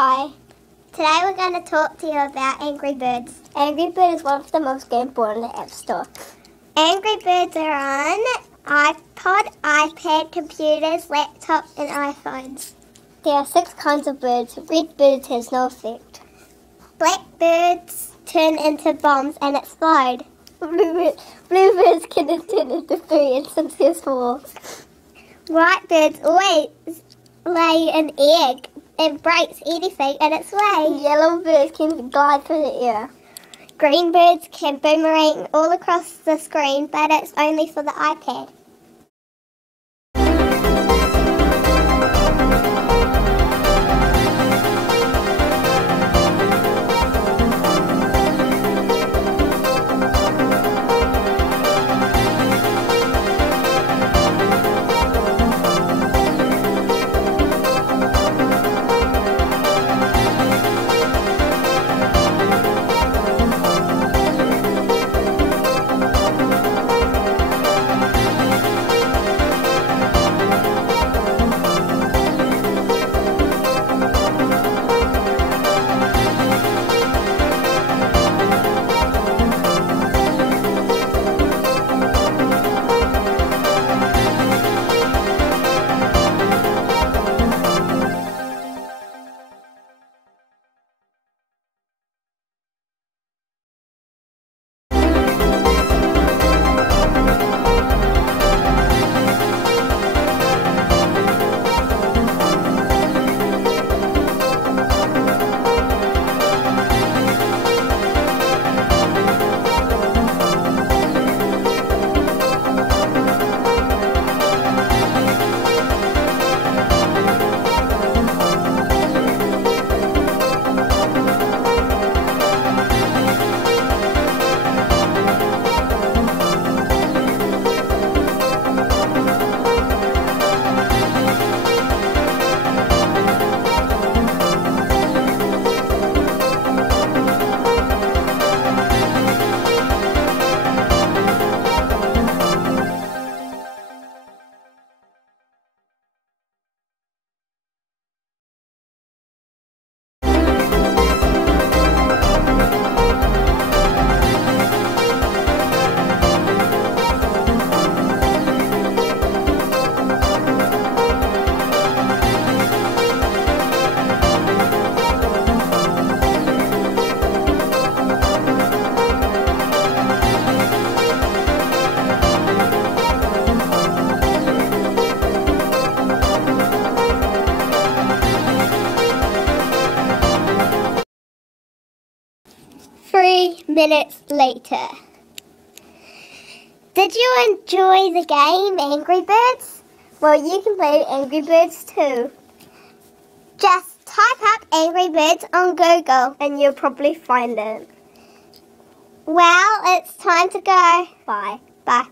Hi. Today we're going to talk to you about Angry Birds. Angry Bird is one of the most games bought in the App Store. Angry Birds are on iPod, iPad, computers, laptops and iPhones. There are 6 kinds of birds. Red birds has no effect. Black birds turn into bombs and explode. Blue birds can turn into 3 instances more. White birds always lay an egg. It breaks anything in its way. Yellow birds can glide through the air. Green birds can boomerang all across the screen, but it's only for the iPad. Minutes later. Did you enjoy the game Angry Birds? Well, you can play Angry Birds too. Just type up Angry Birds on Google and you'll probably find it. Well, it's time to go. Bye. Bye.